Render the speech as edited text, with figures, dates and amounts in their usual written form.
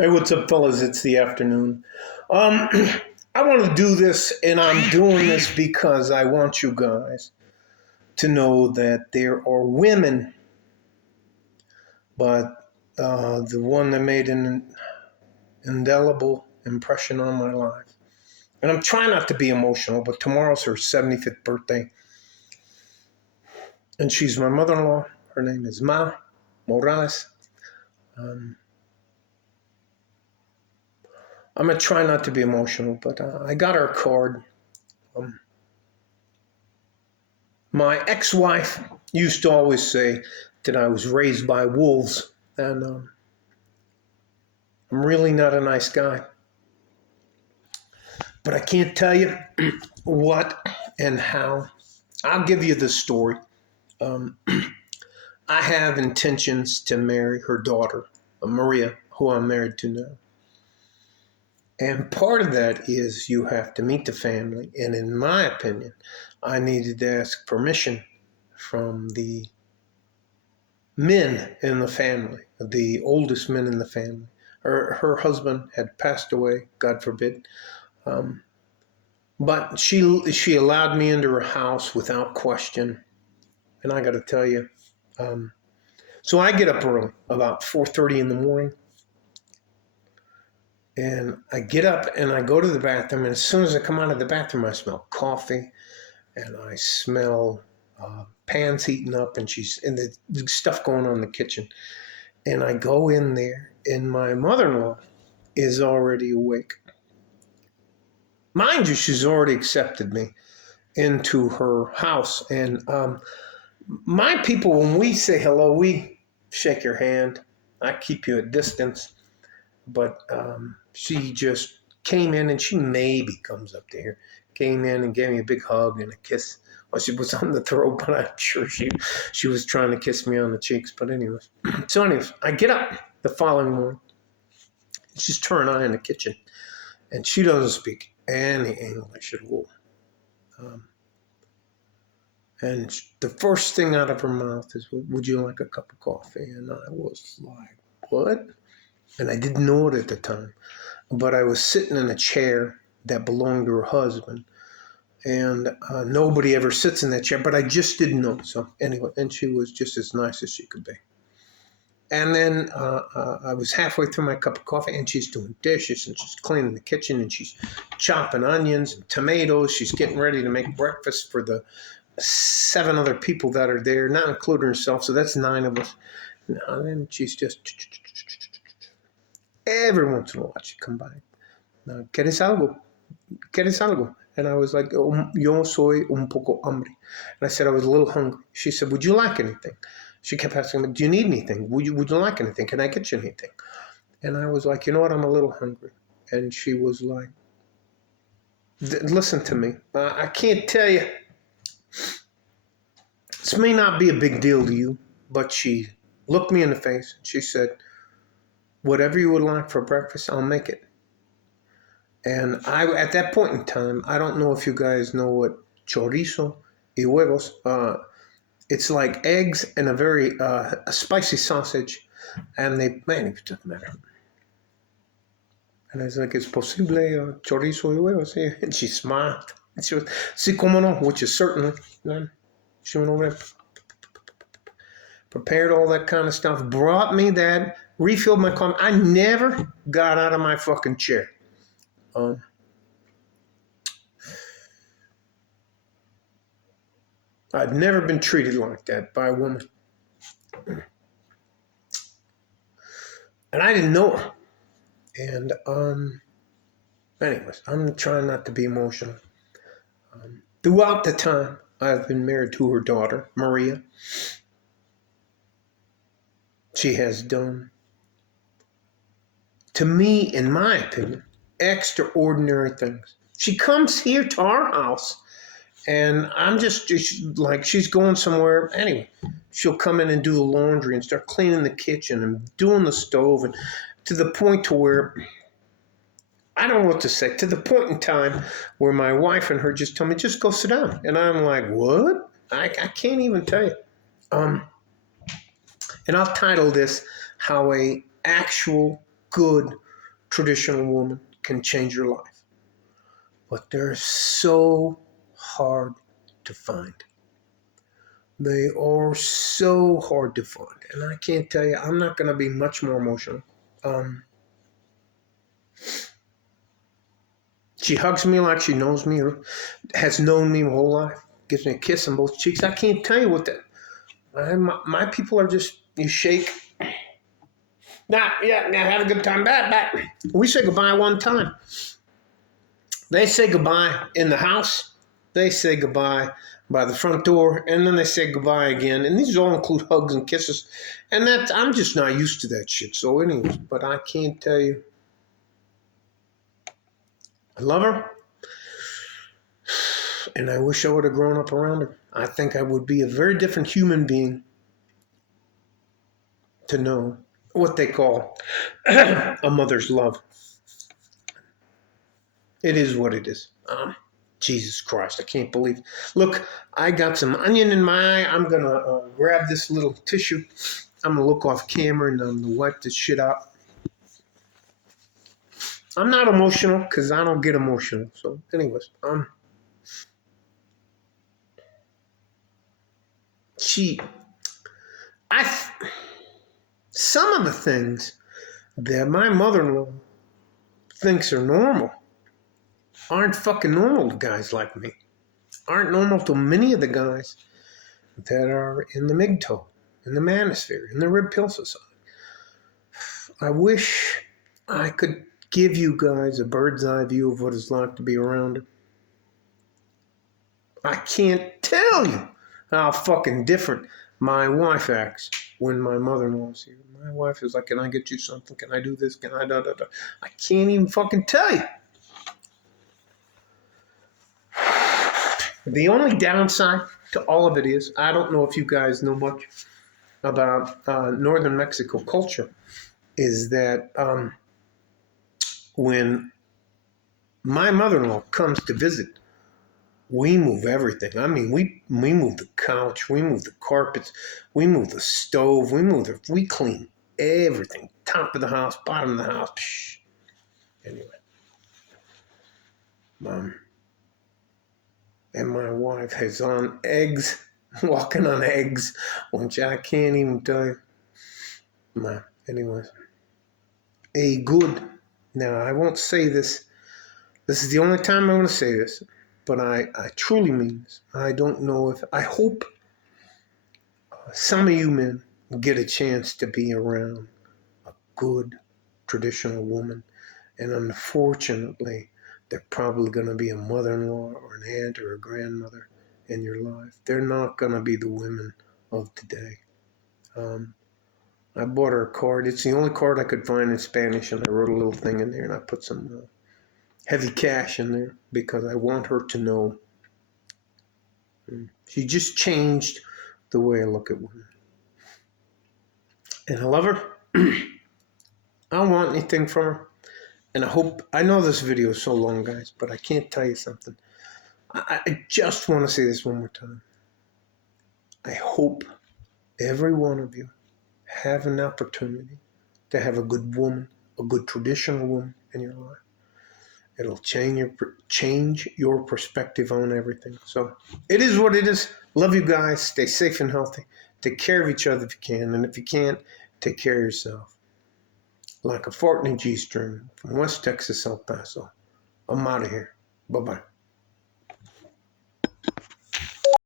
Hey, what's up, fellas? It's the afternoon. Um, I want to do this, and I'm doing this because I want you guys to know that there are women, but the one that made an indelible impression on my life. And I'm trying not to be emotional, but tomorrow's her 75th birthday, and she's my mother-in-law. Her name is Ma Morales. Um, I'm gonna try not to be emotional, but I got her card. Um, My ex-wife used to always say that I was raised by wolves, and I'm really not a nice guy. But I can't tell you what and how. I'll give you the story. Um, I have intentions to marry her daughter, Maria, who I'm married to now. And part of that is you have to meet the family. And in my opinion, I needed to ask permission from the men in the family, the oldest men in the family. Her husband had passed away, God forbid. Um, but she allowed me into her house without question. And I got to tell you, um, so I get up early, about 4:30 in the morning, and I get up and I go to the bathroom. And as soon as I come out of the bathroom, I smell coffee, and I smell pans heating up, and the stuff going on in the kitchen. And I go in there, and my mother-in-law is already awake. Mind you, she's already accepted me into her house. And my people, when we say hello, we shake your hand. I keep you at distance. But she just came in, and she maybe comes up to here. Came in and gave me a big hug and a kiss. Well, she was on the throat, but I'm sure she was trying to kiss me on the cheeks. But anyways, I get up the following morning. She's her and I in the kitchen, and she doesn't speak any English at all. Um, and the first thing out of her mouth is, "Would you like a cup of coffee?" And I was like, "What?" And I didn't know it at the time, but I was sitting in a chair that belonged to her husband, and nobody ever sits in that chair, but I just didn't know. So anyway, and she was just as nice as she could be. And then I was halfway through my cup of coffee, and she's doing dishes, and she's cleaning the kitchen, and she's chopping onions and tomatoes. She's getting ready to make breakfast for the 7 other people that are there, not including herself. So that's 9 of us. And then she's just every once in a while she'd come by. ¿Quieres algo? ¿Quieres algo? And I was like, yo soy un poco hambre. And I said I was a little hungry. She said, would you like anything? She kept asking me, do you need anything? Would you like anything? Can I get you anything? And I was like, you know what? I'm a little hungry. And she was like, listen to me. I can't tell you. This may not be a big deal to you, but she looked me in the face. And she said, whatever you would like for breakfast, I'll make it. And at that point in time, I don't know if you guys know what chorizo y huevos. It's like eggs and a spicy sausage, and it doesn't matter. And I was like, "Es posible chorizo y huevos?" And she smiled. And she was, "Sí, como no," which is certainly. She went over there, prepared all that kind of stuff, brought me that, refilled my coffee. I never got out of my fucking chair. I'd never been treated like that by a woman. And I didn't know her. And anyways, I'm trying not to be emotional. Throughout the time I've been married to her daughter, Maria, she has done, to me, in my opinion, extraordinary things. She comes here to our house, and I'm just like, she's going somewhere. Anyway, she'll come in and do the laundry and start cleaning the kitchen and doing the stove, and to the point to where, I don't know what to say, to the point in time where my wife and her just tell me, just go sit down. And I'm like, what? I can't even tell you. And I'll title this, How a Actual Good traditional woman can change your life. But they're so hard to find. They are so hard to find. And I can't tell you, I'm not going to be much more emotional. She hugs me like she knows me or has known me my whole life. Gives me a kiss on both cheeks. I can't tell you what that. My people are just, you shake. Nah, yeah, have a good time. Bye. We say goodbye one time. They say goodbye in the house. They say goodbye by the front door, and then they say goodbye again. And these all include hugs and kisses. And that I'm just not used to that shit. So anyways, but I can't tell you. I love her. And I wish I would have grown up around her. I think I would be a very different human being to know what they call a mother's love. It is what it is. Jesus Christ, I can't believe. Look, I got some onion in my eye. I'm going to grab this little tissue. I'm going to look off camera and I'm going to wipe this shit out. I'm not emotional because I don't get emotional. So anyways, some of the things that my mother-in-law thinks are normal aren't fucking normal to guys like me. Aren't normal to many of the guys that are in the MGTOW, in the manosphere, in the Red Pill Society. I wish I could give you guys a bird's eye view of what it's like to be around her. I can't tell you how fucking different my wife acts when my mother-in-law's here. My wife is like, can I get you something? Can I do this? Can I da-da-da? I can't even fucking tell you. The only downside to all of it is, I don't know if you guys know much about northern Mexico culture, is that when my mother-in-law comes to visit, we move everything. I mean, we move the couch, we move the carpets, we move the stove, we clean everything. Top of the house, bottom of the house. Psh. Anyway. And my wife is on eggs, walking on eggs, which I can't even tell you. Anyways. Now I won't say this. This is the only time I'm going to say this. But I truly mean this. I hope some of you men get a chance to be around a good traditional woman. And unfortunately, they're probably going to be a mother-in-law or an aunt or a grandmother in your life. They're not going to be the women of today. I bought her a card. It's the only card I could find in Spanish, and I wrote a little thing in there, and I put some heavy cash in there because I want her to know. She just changed the way I look at women. And I love her. I don't want anything from her. And I know this video is so long, guys, but I can't tell you something. I just want to say this one more time. I hope every one of you have an opportunity to have a good woman, a good traditional woman in your life. It'll change your perspective on everything. So it is what it is. Love you guys. Stay safe and healthy. Take care of each other if you can. And if you can't, take care of yourself. Like a fart in a G-string from West Texas, El Paso. I'm out of here. Bye-bye.